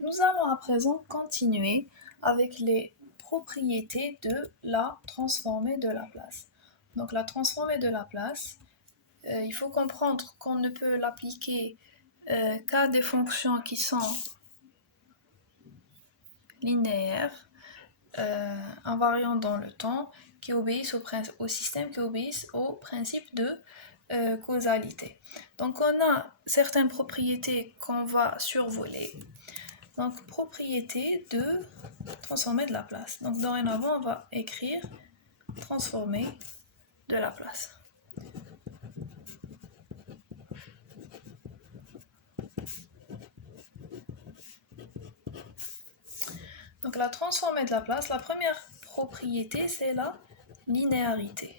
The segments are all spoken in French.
Nous allons à présent continuer avec les propriétés de la transformée de Laplace. Donc la transformée de Laplace, il faut comprendre qu'on ne peut l'appliquer qu'à des fonctions qui sont linéaires, invariant dans le temps, qui obéissent au système, qui obéissent au principe de causalité. Donc on a certaines propriétés qu'on va survoler. Donc propriété de transformer de Laplace. Donc dorénavant on va écrire transformer de Laplace. Donc la transformée de Laplace, la première propriété c'est la linéarité.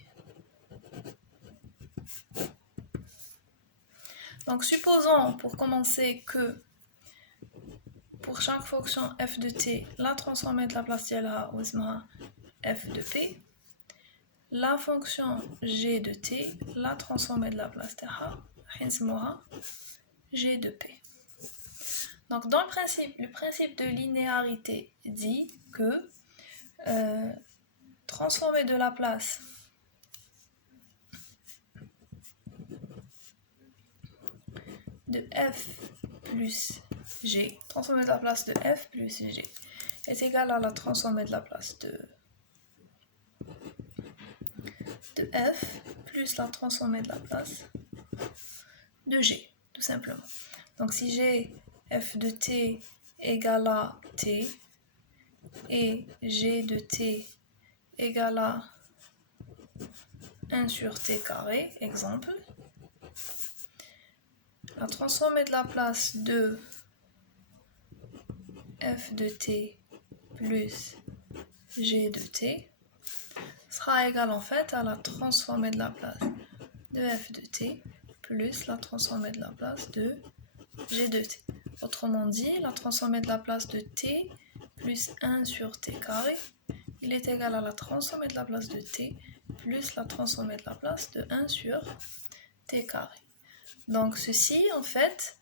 Donc supposons pour commencer que pour chaque fonction f de t, la transformée de Laplace ديالها واسمها f de p. La fonction g de t, la transformée de Laplace ديالها حنسموها g de p. Donc dans le principe de linéarité dit que transformer de Laplace de f plus g, transformer de Laplace de f plus g est égal à la transformée de Laplace de f plus la transformée de Laplace de g, tout simplement. Donc si j'ai f de t égale à t et g de t égale à 1 sur t carré, exemple, la transformée de Laplace de f de t plus g de t sera égale en fait à la transformée de Laplace de f de t plus la transformée de Laplace de g de t. Autrement dit, la transformée de Laplace de t plus 1 sur t carré, il est égal à la transformée de Laplace de t plus la transformée de Laplace de 1 sur t carré. Donc ceci, en fait,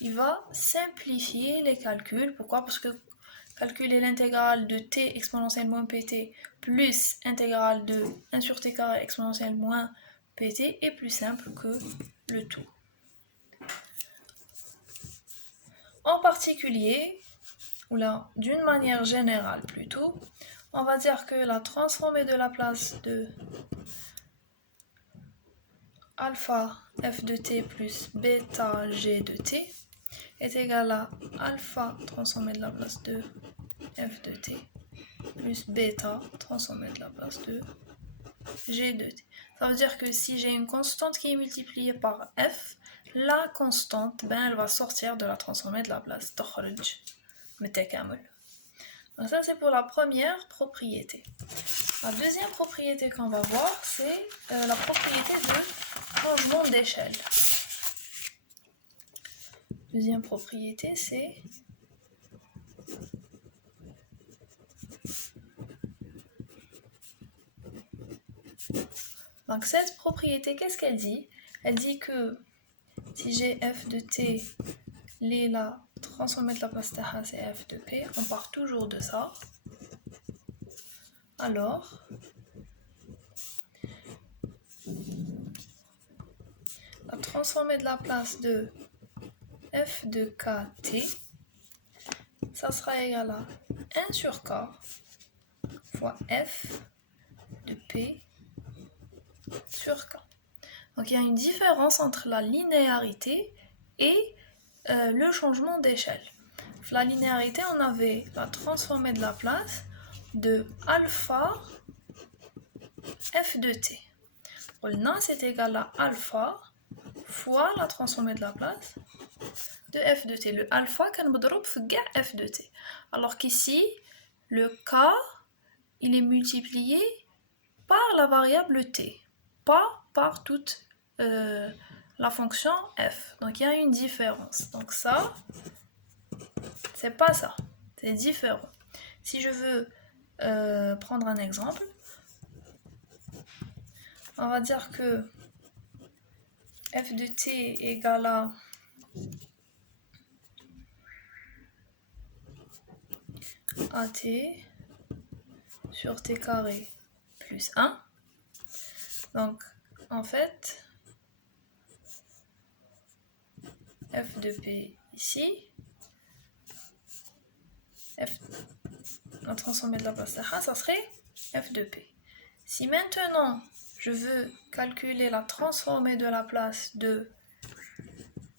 il va simplifier les calculs. Pourquoi? Parce que calculer l'intégrale de t exponentielle moins pt plus intégrale de 1 sur t carré exponentielle moins pt est plus simple que le tout. En particulier, ou là, d'une manière générale plutôt, on va dire que la transformée de Laplace de alpha f de t plus bêta g de t est égale à alpha transformée de Laplace de f de t plus bêta transformée de Laplace de g de t. Ça veut dire que si j'ai une constante qui est multipliée par f, la constante, elle va sortir de la transformée de Laplace. Donc ça c'est pour la première propriété. La deuxième propriété qu'on va voir, c'est la propriété de changement d'échelle. Deuxième propriété, c'est donc cette propriété, qu'est-ce qu'elle dit? Elle dit que si j'ai f de t, la transformée de Laplace taha c'est f de p, on part toujours de ça. Alors, la transformée de Laplace de f de kt, ça sera égal à 1 sur k fois f de p sur k. Donc il y a une différence entre la linéarité et le changement d'échelle. La linéarité, on avait la transformée de Laplace de alpha f de t. Là, c'est égal à alpha fois la transformée de Laplace de f de t. Le alpha كان مضروب في كاع f de t. Alors qu'ici, le k, il est multiplié par la variable t, pas par toute la fonction f. Donc il y a une différence. Donc ça, c'est pas ça, c'est différent. Si je veux prendre un exemple, on va dire que f de t égale à AT sur T carré plus 1. Donc, en fait, f de P ici, la transformée de la place de ça serait f de P. Si maintenant, je veux calculer la transformée de la place de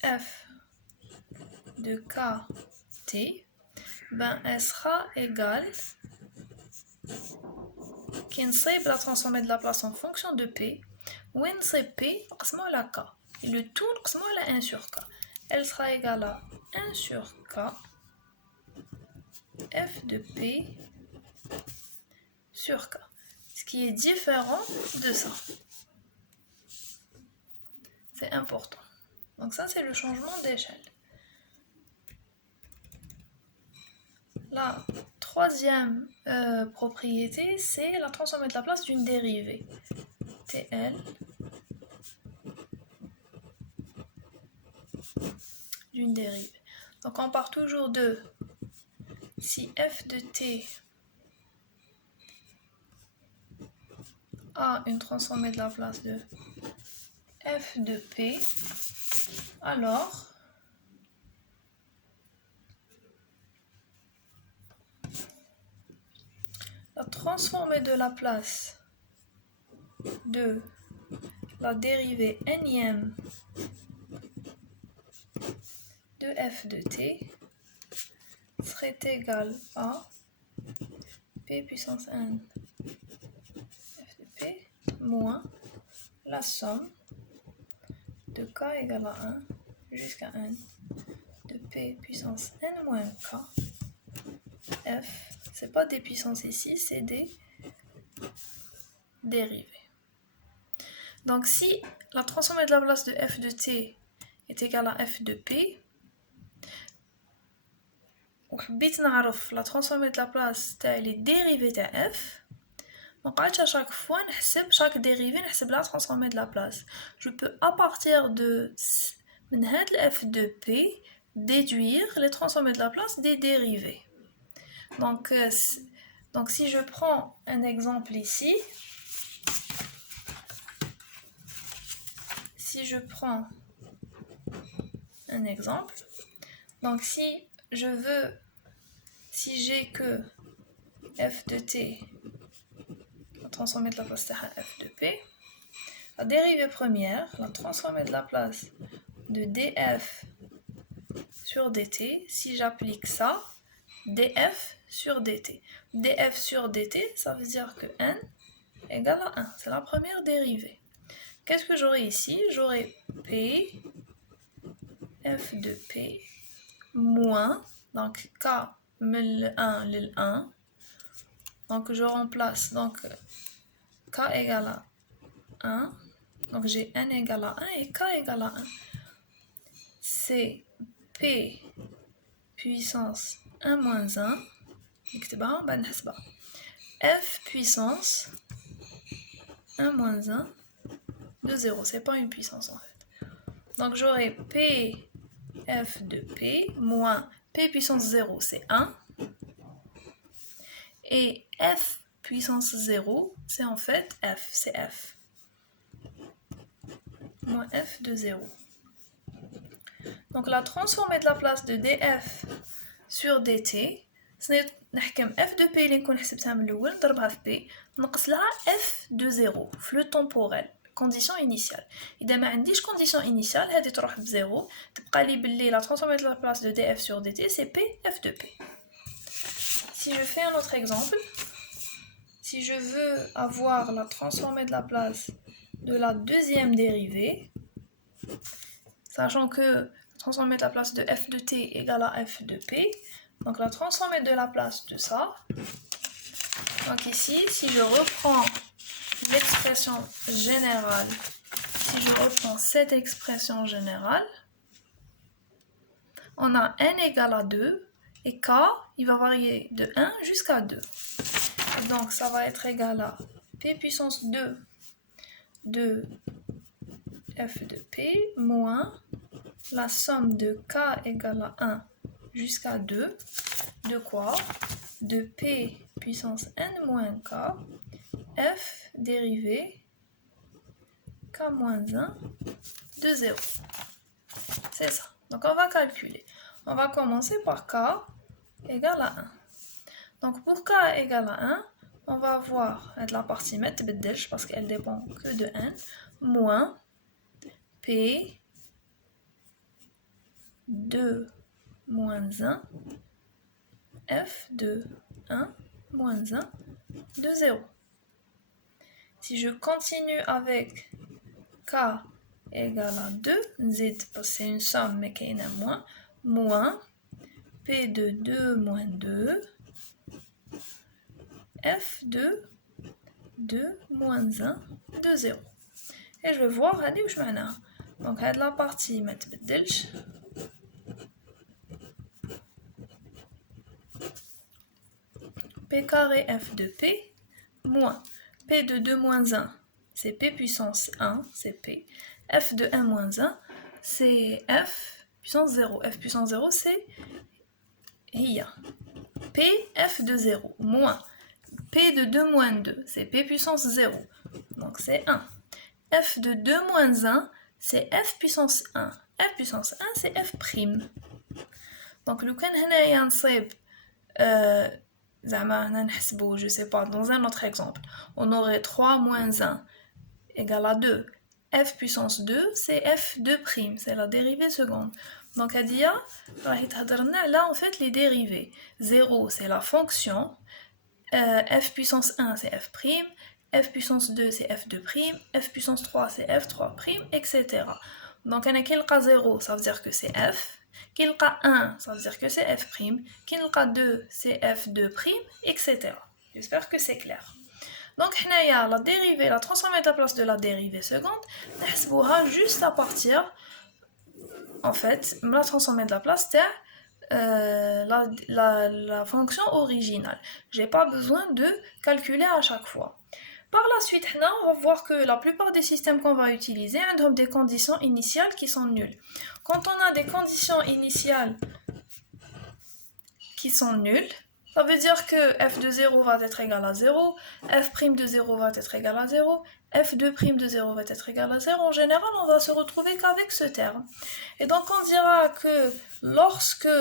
f de kt, ben elle sera égale, qui نصيب la transformée de la place en fonction de P, où نصيب P نقسمه على K, et le tout نقسمه على 1 sur K. Elle sera égale à 1 sur K, f de P sur K, ce qui est différent de ça. C'est important. Donc ça, c'est le changement d'échelle. La troisième propriété, c'est la transformée de la place d'une dérivée. TL d'une dérivée. Donc on part toujours de si f de t a une transformée de la place de f de p, alors la transformée de la place de la dérivée nième de f de t serait égale à p puissance n f de p moins la somme de k égale à 1 jusqu'à n de p puissance n moins k f. C'est pas des puissances ici, c'est des dérivées. Donc si la transformée de la place de f de t est égale à f de p, la transformée de la place les dérivées de f, donc à chaque fois, chaque dérivée, la transformée de la place. Je peux à partir de f de p déduire les transformées de la place des dérivées. Donc si je prends un exemple ici, donc si j'ai que f de t, la transformée de la place de f de p, la dérivée première, la transformée de la place de df sur dt, si j'applique ça, df sur dt. df sur dt, ça veut dire que n égale à 1. C'est la première dérivée. Qu'est-ce que j'aurai ici? J'aurai p, f de p, moins, donc k, le 1, le 1. Donc je remplace, donc k égale à 1. Donc j'ai n égale à 1 et k égale à 1. C'est p puissance 1 moins 1. F puissance 1 moins 1 de 0. C'est pas une puissance en fait. Donc j'aurai p f de p moins p puissance 0, c'est 1. Et f puissance 0, c'est en fait f, c'est f. Moins f de 0. Donc la transformée de la place de df sur dt, نحكم f de p اللي نكون حسبتها من الاول نضربها في p نقص لها f de 0 في le temporel, condition initiale. اذا ما عنديش condition initiale هذه تروح ب0, تبقى لي باللي la transformée de la place de df sur dt c'est p f de p. Si je fais un autre exemple, si je veux avoir la transformée de la place de la deuxième dérivée, sachant que la transformée de la place de f de t égale à f de p, donc la transformée de la place de ça, donc ici, si je reprends l'expression générale, si je reprends cette expression générale, on a n égale à 2 et k, il va varier de 1 jusqu'à 2. Et donc ça va être égal à p puissance 2 de f de p moins la somme de k égale à 1 jusqu'à 2 de quoi? de P puissance n moins K, F dérivée K moins 1 de 0. C'est ça. Donc on va calculer. On va commencer par K égale à 1. Donc pour K égale à 1, on va avoir la partie mettre parce qu'elle dépend que de n, moins P de moins 1, F de 1 moins 1 de 0. Si je continue avec K égale à 2, Z, parce que c'est une somme mais qu'il y a un moins P de 2 moins 2, F de 2 moins 1 de 0. Et je vais voir, où je m'en ai. Donc, la partie mettre P carré F de P moins P de 2 moins 1, c'est P puissance 1, c'est P. F de 1 moins 1, c'est F puissance 0. F puissance 0, c'est IA. P F de 0 moins P de 2 moins 2, c'est P puissance 0. Donc c'est 1. F de 2 moins 1, c'est F puissance 1. F puissance 1, c'est F prime. Donc le cas هنايا نصيب زعما هنا نحسبو je sais pas dans un autre exemple on aurait 3 moins 1 égale à 2 f puissance 2 c'est f2 prime c'est la dérivée seconde donc هادية راهي تهضرنا على en fait les dérivés 0 c'est la fonction f puissance 1 c'est f prime f puissance 2 c'est f2 prime f puissance 3 c'est f3 prime etc. Donc أنا كي نلقى 0 ça veut dire que c'est f. Qui nlqa 1, ça veut dire que c'est f'. Qui nlqa 2, c'est f2', etc. J'espère que c'est clair. Donc, la dérivée, la transformée à la place de la dérivée seconde, on juste à partir, en fait, la transformée de la place de la fonction originale. J'ai pas besoin de calculer à chaque fois. Par la suite, on va voir que la plupart des systèmes qu'on va utiliser ont des conditions initiales qui sont nulles. Quand on a des conditions initiales qui sont nulles, ça veut dire que f de 0 va être égal à 0, f' de 0 va être égal à 0, f2' de 0 va être égal à 0. En général, on va se retrouver qu'avec ce terme. Et donc, on dira que lorsque